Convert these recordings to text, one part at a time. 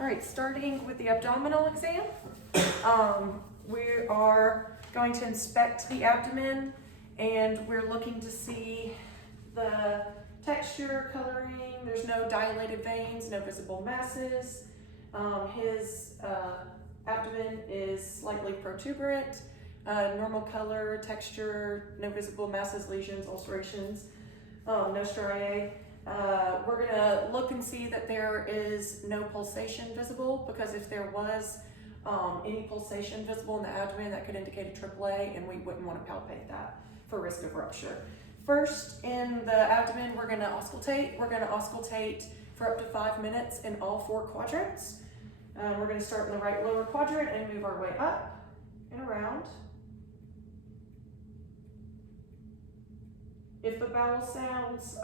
All right, starting with the abdominal exam, we are going to inspect the abdomen and we're looking to see the texture, coloring. There's no dilated veins, no visible masses. His abdomen is slightly protuberant, normal color, texture, no visible masses, lesions, ulcerations, no striae. We're gonna look and see that there is no pulsation visible, because if there was any pulsation visible in the abdomen, that could indicate a AAA, and we wouldn't want to palpate that for risk of rupture. First, in the abdomen, we're gonna auscultate. We're gonna auscultate for up to 5 minutes in all 4 quadrants. We're gonna start in the right lower quadrant and move our way up and around. If the bowel sounds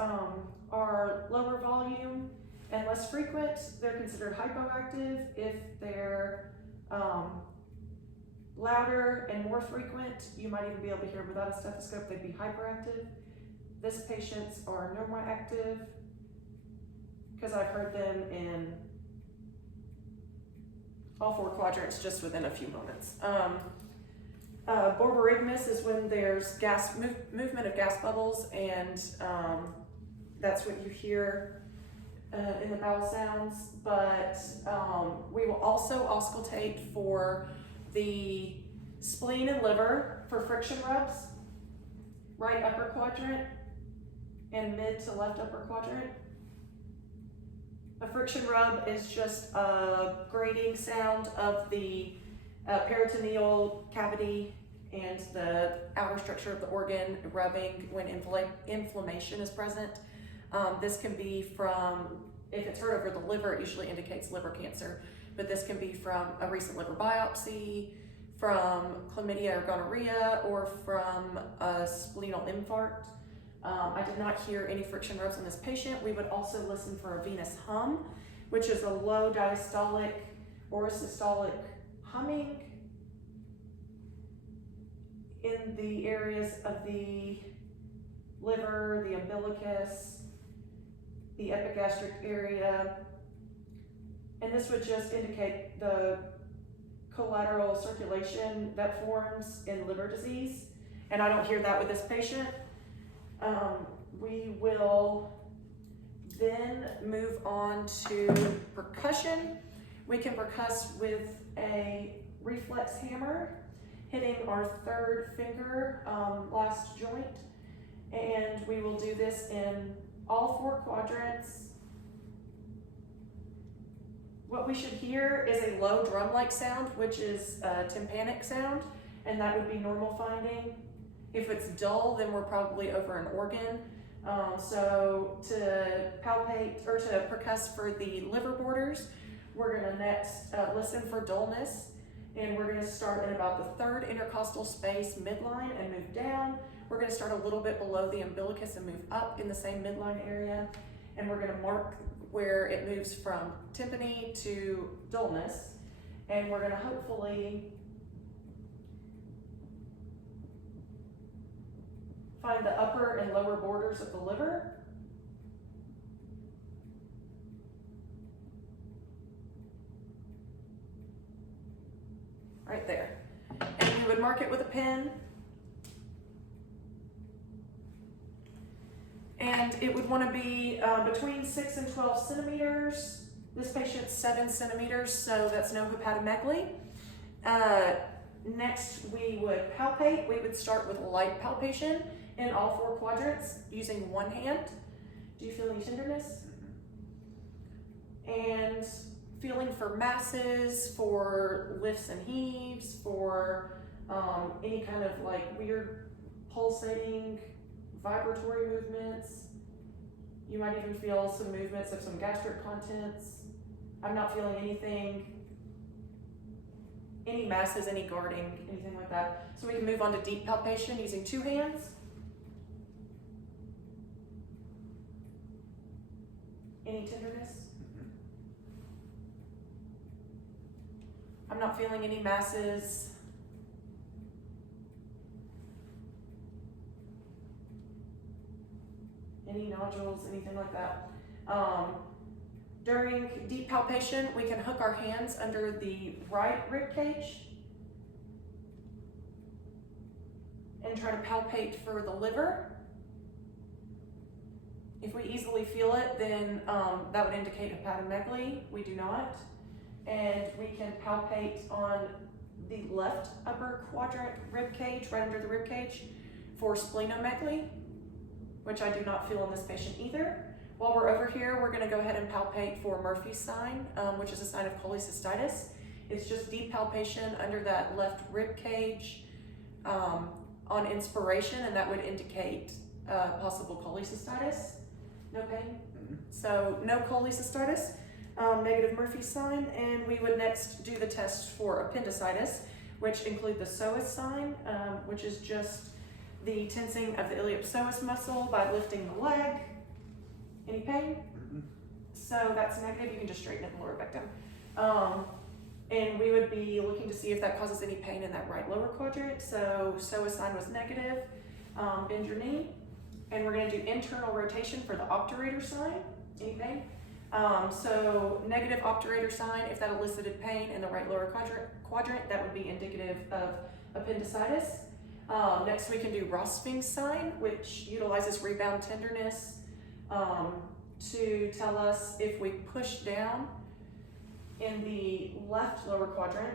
are lower volume and less frequent, they're considered hypoactive. If they're louder and more frequent, you might even be able to hear without a stethoscope, they'd be hyperactive. This patients are normoactive, because I've heard them in all 4 quadrants just within a few moments. Borborygmus is when there's movement of gas bubbles, and that's what you hear in the bowel sounds. But we will also auscultate for the spleen and liver for friction rubs, right upper quadrant and mid to left upper quadrant. A friction rub is just a grating sound of the peritoneal cavity and the outer structure of the organ rubbing when inflammation is present. This can be from, if it's heard over the liver, it usually indicates liver cancer, but this can be from a recent liver biopsy, from chlamydia or gonorrhea, or from a splenal infarct. I did not hear any friction rubs in this patient. We would also listen for a venous hum, which is a low diastolic or systolic humming in the areas of the liver, the umbilicus, the epigastric area. And this would just indicate the collateral circulation that forms in liver disease. And I don't hear that with this patient. We will then move on to percussion. We can percuss with a reflex hammer, hitting our 3rd finger, last joint. And we will do this in all 4 quadrants. What we should hear is a low drum-like sound, which is a tympanic sound, and that would be normal finding. If it's dull, then we're probably over an organ. So to palpate or to percuss for the liver borders, we're gonna next listen for dullness, and we're gonna start in about the 3rd intercostal space midline and move down. We're gonna start a little bit below the umbilicus and move up in the same midline area, and we're gonna mark where it moves from tympany to dullness, and we're gonna hopefully find the upper and lower borders of the liver. Right there. And we would mark it with a pen. And it would want to be between 6 and 12 centimeters. This patient's 7 centimeters, so that's no hepatomegaly. Next, we would palpate. We would start with light palpation in all 4 quadrants using one hand. Do you feel any tenderness? And feeling for masses, for lifts and heaves, for any kind of like weird pulsating, vibratory movements. You might even feel some movements of some gastric contents. I'm not feeling anything, any masses, any guarding, anything like that. So we can move on to deep palpation using 2 hands. Any tenderness? I'm not feeling any masses. Any nodules, anything like that. During deep palpation, we can hook our hands under the right rib cage and try to palpate for the liver. If we easily feel it, then that would indicate hepatomegaly. We do not. And we can palpate on the left upper quadrant rib cage, right under the rib cage, for splenomegaly, which I do not feel in this patient either. While we're over here, we're gonna go ahead and palpate for Murphy's sign, which is a sign of cholecystitis. It's just deep palpation under that left rib cage on inspiration, and that would indicate possible cholecystitis. No pain? So no cholecystitis, negative Murphy's sign, and we would next do the test for appendicitis, which include the psoas sign, which is just the tensing of the iliopsoas muscle by lifting the leg. Any pain? So that's negative. You can just straighten it the lower rectum. And we would be looking to see if that causes any pain in that right lower quadrant. So psoas sign was negative. Bend your knee. And we're going to do internal rotation for the obturator sign. Any pain? So negative obturator sign, if that elicited pain in the right lower quadrant, that would be indicative of appendicitis. Next we can do Rossfing's sign, which utilizes rebound tenderness to tell us if we push down in the left lower quadrant,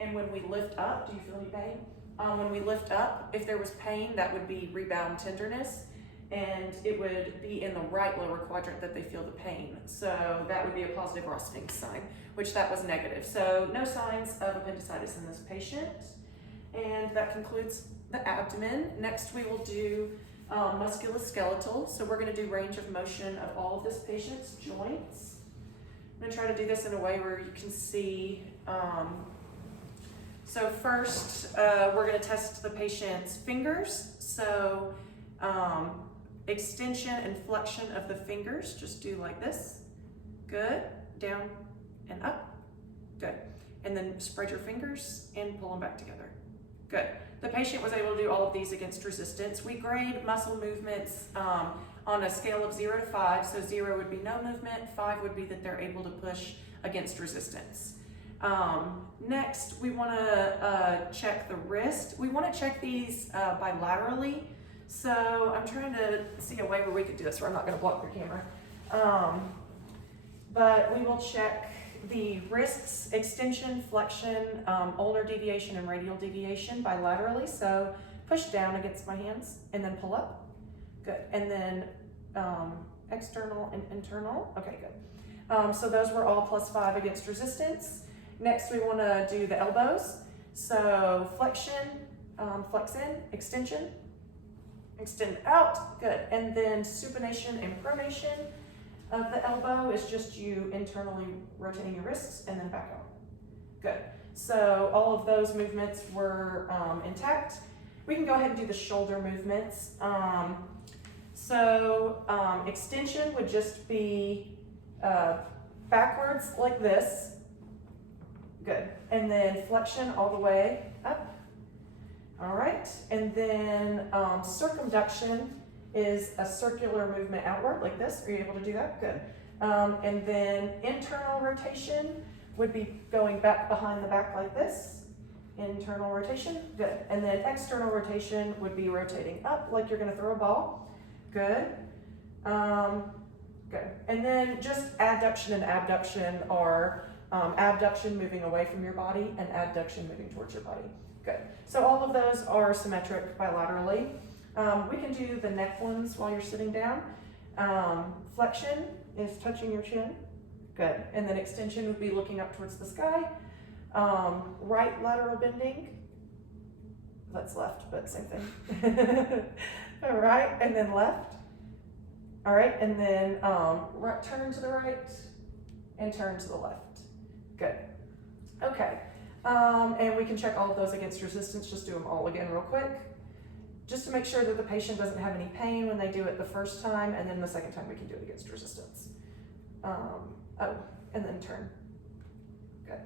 and when we lift up, do you feel any pain? When we lift up, if there was pain, that would be rebound tenderness, and it would be in the right lower quadrant that they feel the pain. So that would be a positive Rossfing's sign, which that was negative. So no signs of appendicitis in this patient. And that concludes the abdomen. Next we will do musculoskeletal. So we're going to do range of motion of all of this patient's joints. I'm going to try to do this in a way where you can see. So first, we're going to test the patient's fingers. So extension and flexion of the fingers. Just do like this. Good. Down and up. Good. And then spread your fingers and pull them back together. Good. The patient was able to do all of these against resistance. We grade muscle movements on a scale of 0 to 5. So 0 would be no movement, 5 would be that they're able to push against resistance. Next, we want to check the wrist. We want to check these bilaterally. So I'm trying to see a way where we could do this where I'm not going to block your camera. But we will check the wrists, extension, flexion, ulnar deviation, and radial deviation bilaterally. So push down against my hands and then pull up. Good. And then external and internal. Okay, good. So those were all +5 against resistance. Next, we want to do the elbows. So flexion, flex in, extension, extend out. Good. And then supination and pronation of the elbow is just you internally rotating your wrists and then back out. Good. So all of those movements were intact. We can go ahead and do the shoulder movements. Extension would just be backwards like this. Good. And then flexion all the way up. All right. And then circumduction is a circular movement outward like this. Are you able to do that? Good. And then internal rotation would be going back behind the back like this. Internal rotation. Good. And then external rotation would be rotating up like you're going to throw a ball. Good. Good. And then just adduction and abduction are abduction moving away from your body and adduction moving towards your body. Good. So all of those are symmetric bilaterally. We can do the neck ones while you're sitting down. Flexion is touching your chin. Good. And then extension would be looking up towards the sky. Right lateral bending. That's left, but same thing. All right, and then left. All right, and then right, turn to the right and turn to the left. Good. Okay. And we can check all of those against resistance. Just do them all again real quick. Just to make sure that the patient doesn't have any pain when they do it the first time, and then the second time we can do it against resistance. And then turn. Good.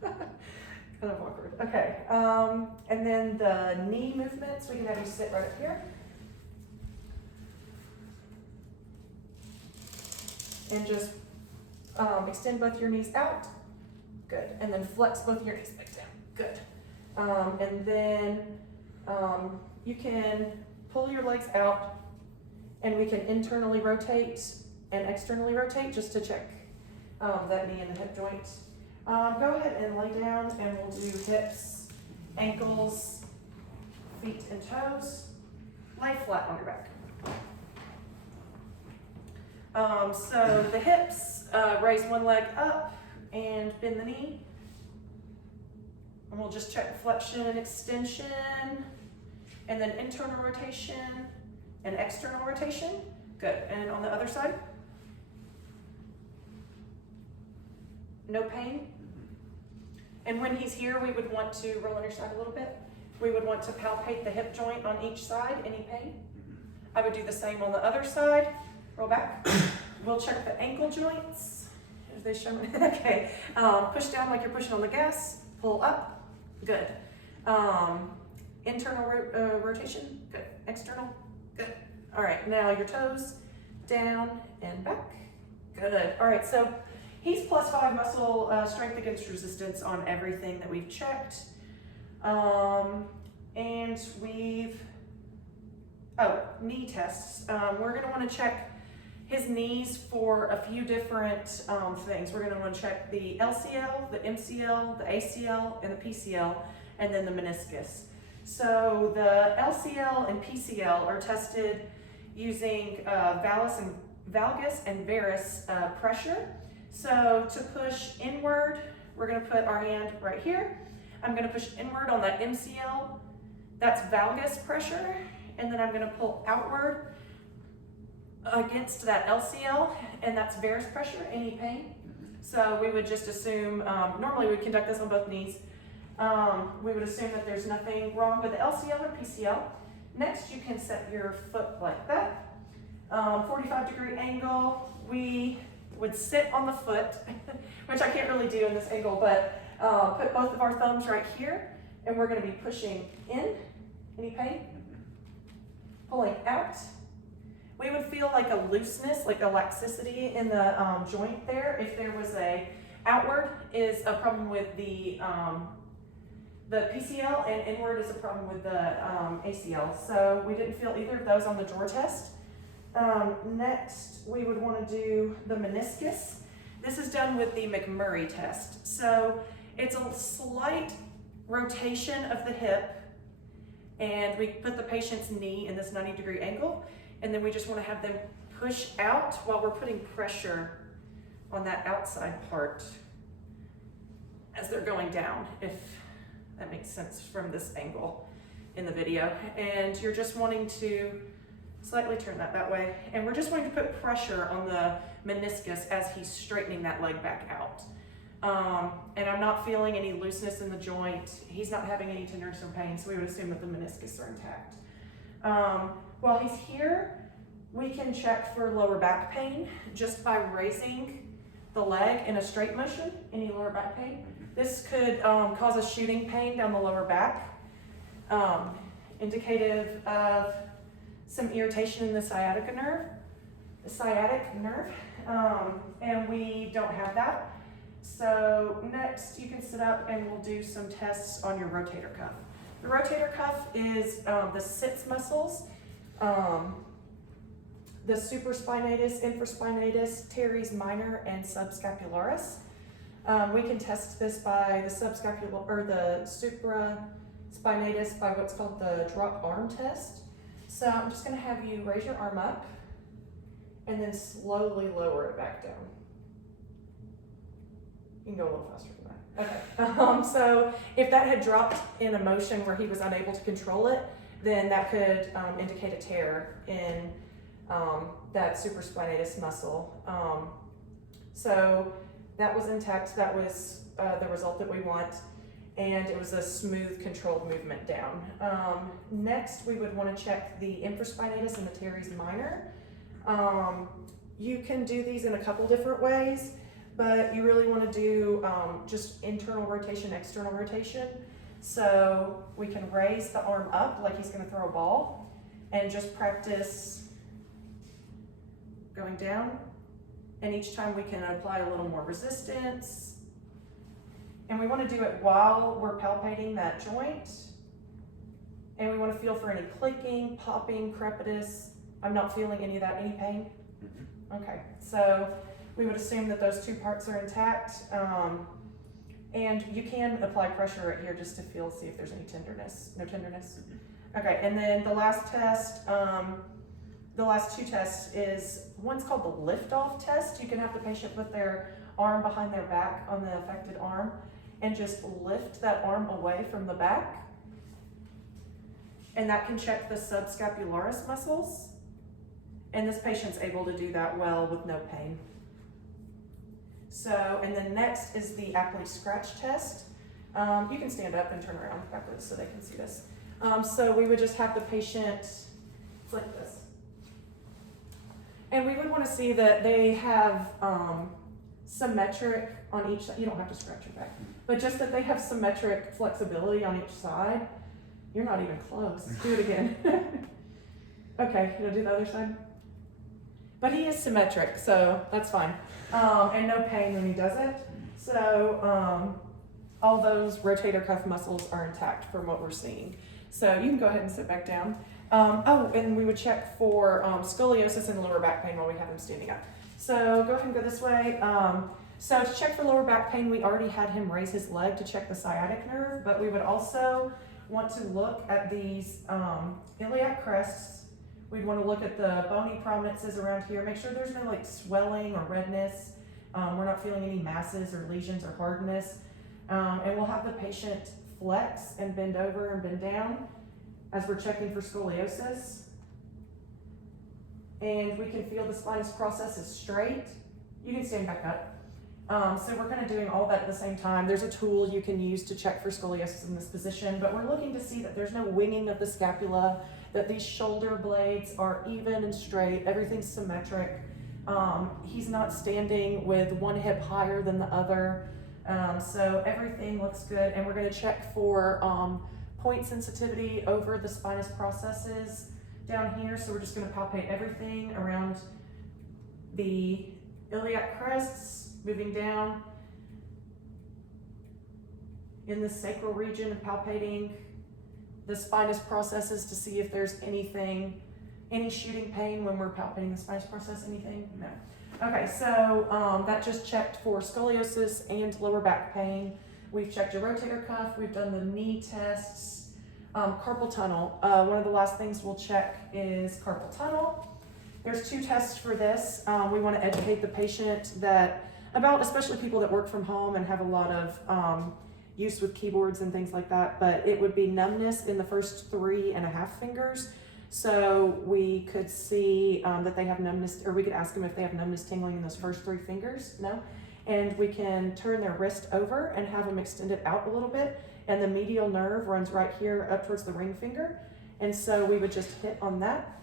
Kind of awkward. Okay. And then the knee movements, we can have you sit right up here. And just Extend both your knees out. Good. And then flex both your knees back down. Good. And then you can pull your legs out, and we can internally rotate and externally rotate just to check that knee and the hip joint. Go ahead and lay down, and we'll do hips, ankles, feet, and toes. Lay flat on your back. So the hips, raise one leg up and bend the knee. And we'll just check flexion and extension, and then internal rotation and external rotation. Good. And on the other side? No pain? And when he's here, we would want to roll on your side a little bit. We would want to palpate the hip joint on each side. Any pain? I would do the same on the other side. Roll back. We'll check the ankle joints. As they show me. Okay. Push down like you're pushing on the gas. Pull up. Good. Internal rotation. Good. External. Good. All right. Now your toes down and back. Good. All right. So he's +5 muscle strength against resistance on everything that we've checked. And we've, knee tests. We're gonna wanna check his knees for a few different things. We're gonna wanna check the LCL, the MCL, the ACL, and the PCL, and then the meniscus. So the LCL and PCL are tested using valgus and varus pressure. So to push inward, we're gonna put our hand right here. I'm gonna push inward on that MCL, that's valgus pressure, and then I'm gonna pull outward against that LCL, and that's varus pressure. Any pain? So we would just assume, normally we conduct this on both knees. We would assume that there's nothing wrong with the LCL or PCL. Next, you can set your foot like that. 45-degree angle. We would sit on the foot, which I can't really do in this angle, but put both of our thumbs right here, and we're gonna be pushing in. Any pain? Pulling out. We would feel like a looseness, like a laxicity in the joint there. If there was a outward is a problem with the PCL, and inward is a problem with the ACL. So we didn't feel either of those on the drawer test. Next, we would want to do the meniscus. This is done with the McMurray test. So it's a slight rotation of the hip, and we put the patient's knee in this 90-degree angle, and then we just want to have them push out while we're putting pressure on that outside part as they're going down, if that makes sense from this angle in the video. And you're just wanting to slightly turn that way, and we're just going to put pressure on the meniscus as he's straightening that leg back out. And I'm not feeling any looseness in the joint. He's not having any tenderness or pain, so we would assume that the meniscus are intact. While he's here, we can check for lower back pain just by raising the leg in a straight motion. Any lower back pain? This could cause a shooting pain down the lower back, indicative of some irritation in the sciatic nerve, and we don't have that. So next you can sit up and we'll do some tests on your rotator cuff. The rotator cuff is the sits muscles, the supraspinatus, infraspinatus, teres minor, and subscapularis. We can test this by the subscapular or the supraspinatus by what's called the drop arm test. So I'm just going to have you raise your arm up and then slowly lower it back down. You can go a little faster than that. Okay. So if that had dropped in a motion where he was unable to control it, then that could indicate a tear in that supraspinatus muscle. So that was intact. That was the result that we want. And it was a smooth, controlled movement down. Next, we would want to check the infraspinatus and the teres minor. You can do these in a couple different ways, but you really want to do just internal rotation, external rotation. So we can raise the arm up like he's going to throw a ball, and just practice going down And each time we can apply a little more resistance. And we want to do it while we're palpating that joint. And we want to feel for any clicking, popping, crepitus. I'm not feeling any of that. Any pain? Okay, so we would assume that those two parts are intact. And you can apply pressure right here just to feel, see if there's any tenderness. No tenderness? Okay, and then the last test, the last two tests is, one's called the lift-off test. You can have the patient put their arm behind their back on the affected arm and just lift that arm away from the back. And that can check the subscapularis muscles. And this patient's able to do that well with no pain. So, and then next is the Apley scratch test. You can stand up and turn around backwards so they can see this. So we would just have the patient, it's like this. And we would want to see that they have symmetric on each side. You don't have to scratch your back, but just that they have symmetric flexibility on each side. You're not even close. Do it again. Okay, you'll do the other side. But he is symmetric, so that's fine. And no pain when he does it. So all those rotator cuff muscles are intact from what we're seeing. So you can go ahead and sit back down. Oh, and we would check for scoliosis and lower back pain while we have him standing up. So go ahead and go this way. So to check for lower back pain, we already had him raise his leg to check the sciatic nerve, but we would also want to look at these iliac crests. We'd want to look at the bony prominences around here, make sure there's no like swelling or redness. We're not feeling any masses or lesions or hardness. And we'll have the patient flex and bend over and bend down as we're checking for scoliosis. And we can feel the spinous process is straight. You can stand back up. So we're kind of doing all that at the same time. There's a tool you can use to check for scoliosis in this position, but we're looking to see that there's no winging of the scapula, that these shoulder blades are even and straight, everything's symmetric. He's not standing with one hip higher than the other. So everything looks good, and we're going to check for point sensitivity over the spinous processes down here. So we're just going to palpate everything around the iliac crests, moving down in the sacral region and palpating the spinous processes to see if there's anything, any shooting pain when we're palpating the spinous process, anything? No. Okay, so that just checked for scoliosis and lower back pain. We've checked your rotator cuff, we've done the knee tests, carpal tunnel. One of the last things we'll check is carpal tunnel. There's two tests for this. We want to educate the patient about, especially people that work from home and have a lot of use with keyboards and things like that, but it would be numbness in the first 3.5 fingers. So we could see that they have numbness, or we could ask them if they have numbness tingling in those first 3 fingers. No? And we can turn their wrist over and have them extend it out a little bit, and the medial nerve runs right here up towards the ring finger. And so we would just hit on that,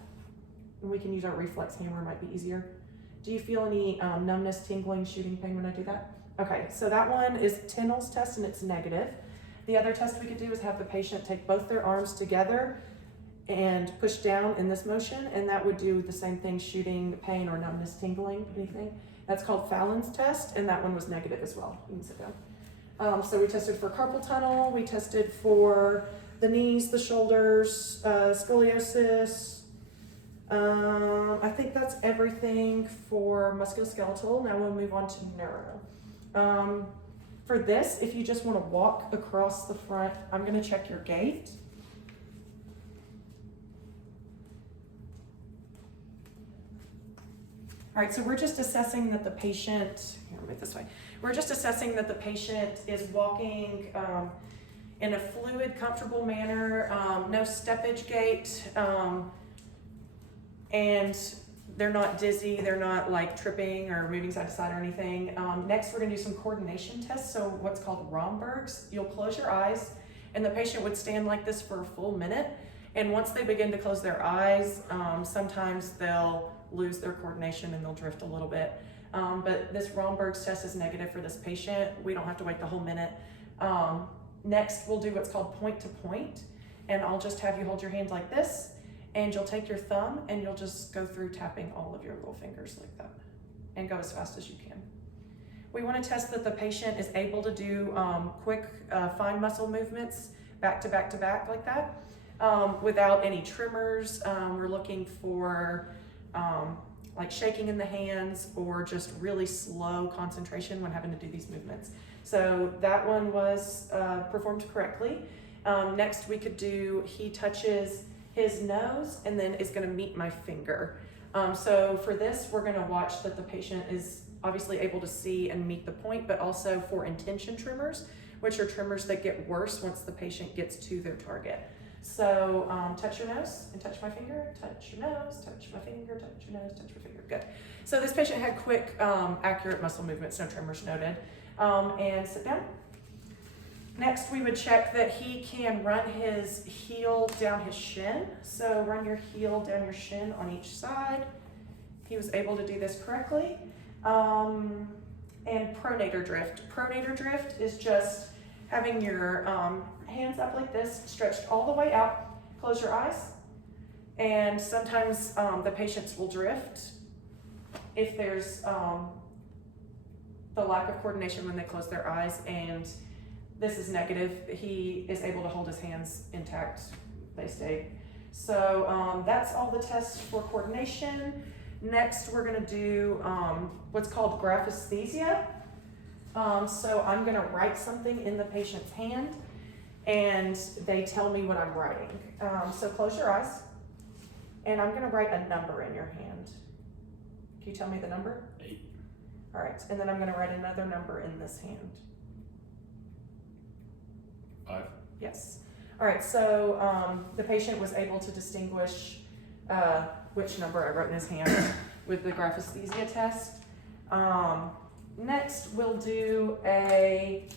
and we can use our reflex hammer, might be easier. Do you feel any numbness, tingling, shooting pain when I do that? Okay, so that one is Tinel's test, and it's negative. The other test we could do is have the patient take both their arms together and push down in this motion, and that would do the same thing, shooting pain or numbness, tingling, anything. That's called Fallon's test, and that one was negative as well. You can sit down. So we tested for carpal tunnel, we tested for the knees, the shoulders, scoliosis. I think that's everything for musculoskeletal. Now we'll move on to neuro. For this, if you just want to walk across the front, I'm going to check your gait. All right, so we're just assessing that the patient, here, move this way. We're just assessing that the patient is walking in a fluid, comfortable manner, no steppage gait, and they're not dizzy, they're not like tripping or moving side to side or anything. Next, we're gonna do some coordination tests, so what's called Romberg's. You'll close your eyes, and the patient would stand like this for a full minute, and once they begin to close their eyes, sometimes they'll lose their coordination and they'll drift a little bit. But this Romberg's test is negative for this patient. We don't have to wait the whole minute. Next, we'll do what's called point to point, and I'll just have you hold your hand like this, and you'll take your thumb and you'll just go through tapping all of your little fingers like that. and go as fast as you can. We want to test that the patient is able to do quick, fine muscle movements back to back to back like that without any tremors. We're looking for like shaking in the hands or just really slow concentration when having to do these movements. So that one was performed correctly. Next we could do, he touches his nose and then is gonna meet my finger. So for this, we're gonna watch that the patient is obviously able to see and meet the point, but also for intention tremors, which are tremors that get worse once the patient gets to their target. So touch your nose and touch my finger, touch your nose, touch my finger, touch your nose, touch my finger, good. So this patient had quick, accurate muscle movements, no tremors noted. And sit down. Next, we would check that he can run his heel down his shin. So run your heel down your shin on each side. He was able to do this correctly. And pronator drift. Pronator drift is just having your hands up like this, stretched all the way out. Close your eyes. And sometimes the patients will drift if there's the lack of coordination when they close their eyes, and this is negative. He is able to hold his hands intact. They stay. So that's all the tests for coordination. Next, we're gonna do what's called graphesthesia. So I'm gonna write something in the patient's hand and they tell me what I'm writing. So close your eyes and I'm gonna write a number in your hand. Can you tell me the number? 8. All right, and then I'm gonna write another number in this hand. 5. Yes. All right, so the patient was able to distinguish which number I wrote in his hand with the graphesthesia test. Next, we'll do a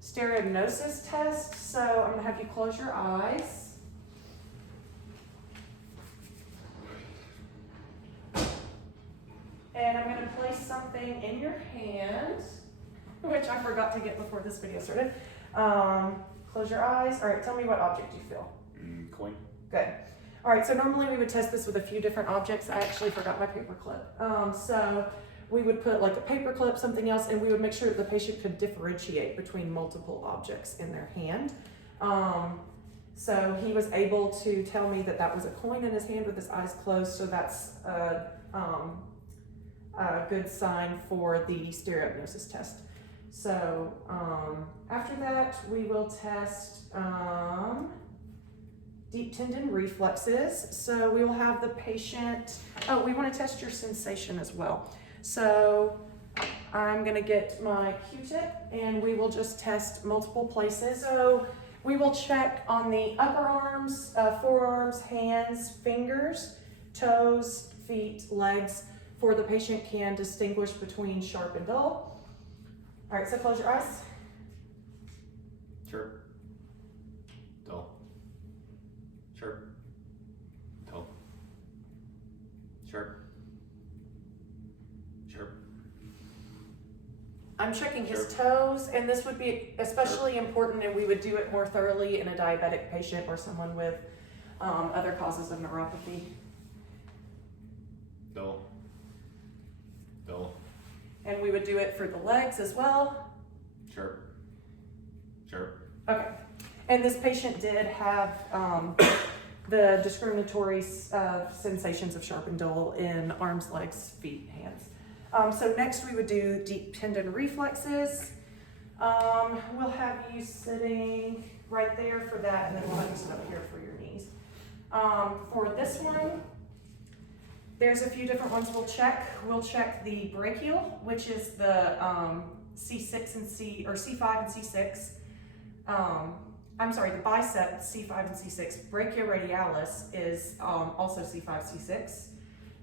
stereognosis test. So I'm gonna have you close your eyes. And I'm gonna place something in your hand, which I forgot to get before this video started. Close your eyes. All right, tell me what object you feel. Coin. Good. All right, so normally we would test this with a few different objects. I actually forgot my paper clip. So we would put like a paper clip, something else, and we would make sure that the patient could differentiate between multiple objects in their hand. So he was able to tell me that that was a coin in his hand with his eyes closed, so that's a good sign for the stereognosis test. So after that, we will test deep tendon reflexes. So we will have the patient, we want to test your sensation as well. So I'm gonna get my Q-tip and we will just test multiple places. So we will check on the upper arms, forearms, hands, fingers, toes, feet, legs, for the patient can distinguish between sharp and dull. All right, so close your eyes. Sharp. Dull. Sharp. Dull. Sharp. Sharp. I'm checking his toes, and this would be especially important, and we would do it more thoroughly in a diabetic patient or someone with other causes of neuropathy. Dull. Dull. And we would do it for the legs as well. Sharp. Sharp. Okay. And this patient did have the discriminatory sensations of sharp and dull in arms, legs, feet, hands. So next we would do deep tendon reflexes. We'll have you sitting right there for that, and then we'll have you sit up here for your knees. For this one, there's a few different ones we'll check. We'll check the brachial, which is the C6 and C5 and C6. I'm sorry, the bicep, C5 and C6. Brachioradialis is also C5, C6.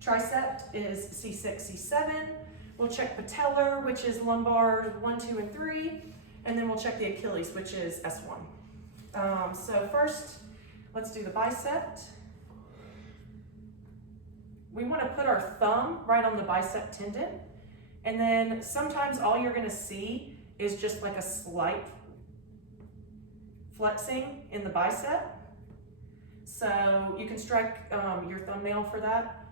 Tricep is C6, C7. We'll check patellar, which is lumbar 1, 2, and 3. And then we'll check the Achilles, which is S1. So first, let's do the bicep. We want to put our thumb right on the bicep tendon. And then sometimes all you're going to see is just like a slight flexing in the bicep. So you can strike your thumbnail for that.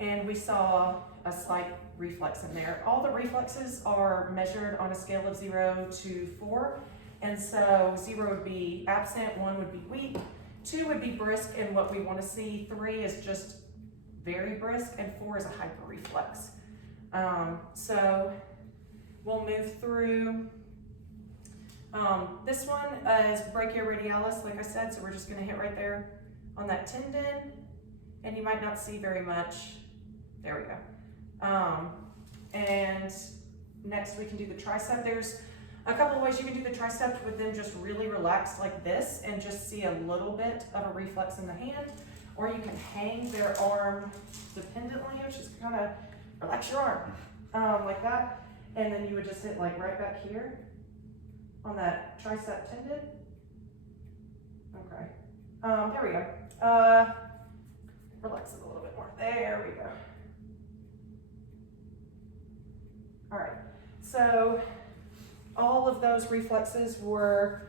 and we saw a slight reflex in there. All the reflexes are measured on a scale of 0 to 4, and so 0 would be absent, 1 would be weak, 2 would be brisk, and what we want to see, 3 is just very brisk, and 4 is a hyperreflex. So we'll move through. This one is brachioradialis, like I said, so we're just going to hit right there on that tendon, and you might not see very much. There we go. And next we can do the tricep. There's a couple of ways you can do the tricep with them just really relaxed like this and just see a little bit of a reflex in the hand, or you can hang their arm dependently, which is kind of relax your arm like that, and then you would just hit like right back here on that tricep tendon. Okay, there we go. Relax it a little bit more. There we go. All right, so all of those reflexes were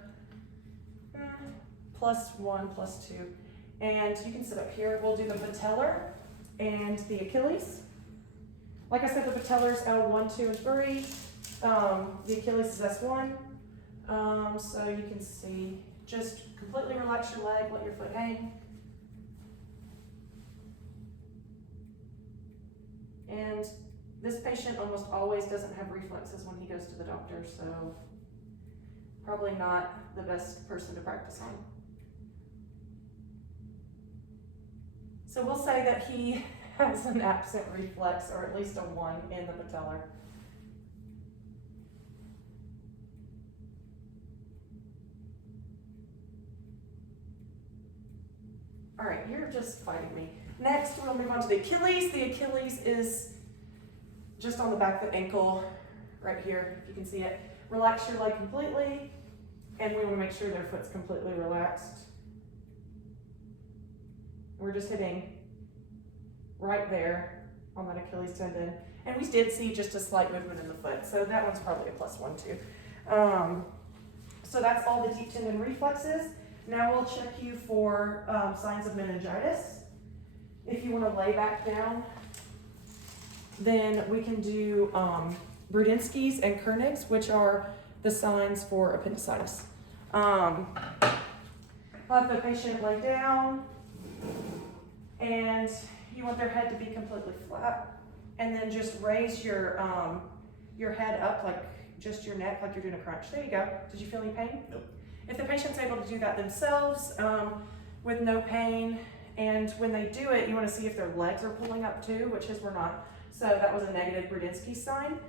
+1, +2. And you can sit up here. We'll do the patellar and the Achilles. Like I said, the patellar is L1, 2, and 3. The Achilles is S1. So you can see, just completely relax your leg, let your foot hang. And this patient almost always doesn't have reflexes when he goes to the doctor, so probably not the best person to practice on. So we'll say that he has an absent reflex, or at least a 1 in the patellar. All right, you're just fighting me. Next, we'll move on to the Achilles. The Achilles is just on the back of the ankle, right here, if you can see it. Relax your leg completely, and we want to make sure their foot's completely relaxed. We're just hitting right there on that Achilles tendon. And we did see just a slight movement in the foot, so that one's probably a +1 too. So that's all the deep tendon reflexes. Now we'll check you for signs of meningitis. If you want to lay back down, then we can do Brudinsky's and Koenig's, which are the signs for appendicitis. I'll have the patient lay down, and you want their head to be completely flat, and then just raise your head up, like just your neck, like you're doing a crunch. There you go. Did you feel any pain? Nope. If the patient's able to do that themselves with no pain, and when they do it, you want to see if their legs are pulling up too, which his were not. So that was a negative Brudinsky sign.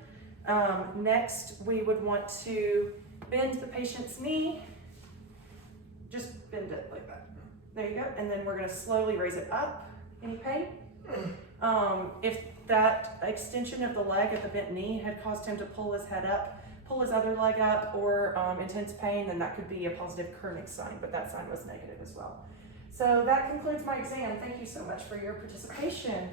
Next, we would want to bend the patient's knee. Just bend it like that. There you go. And then we're going to slowly raise it up. Any pain? If that extension of the leg at the bent knee had caused him to pull his head up, pull his other leg up, or intense pain, then that could be a positive Koenig sign, but that sign was negative as well. So that concludes my exam. Thank you so much for your participation.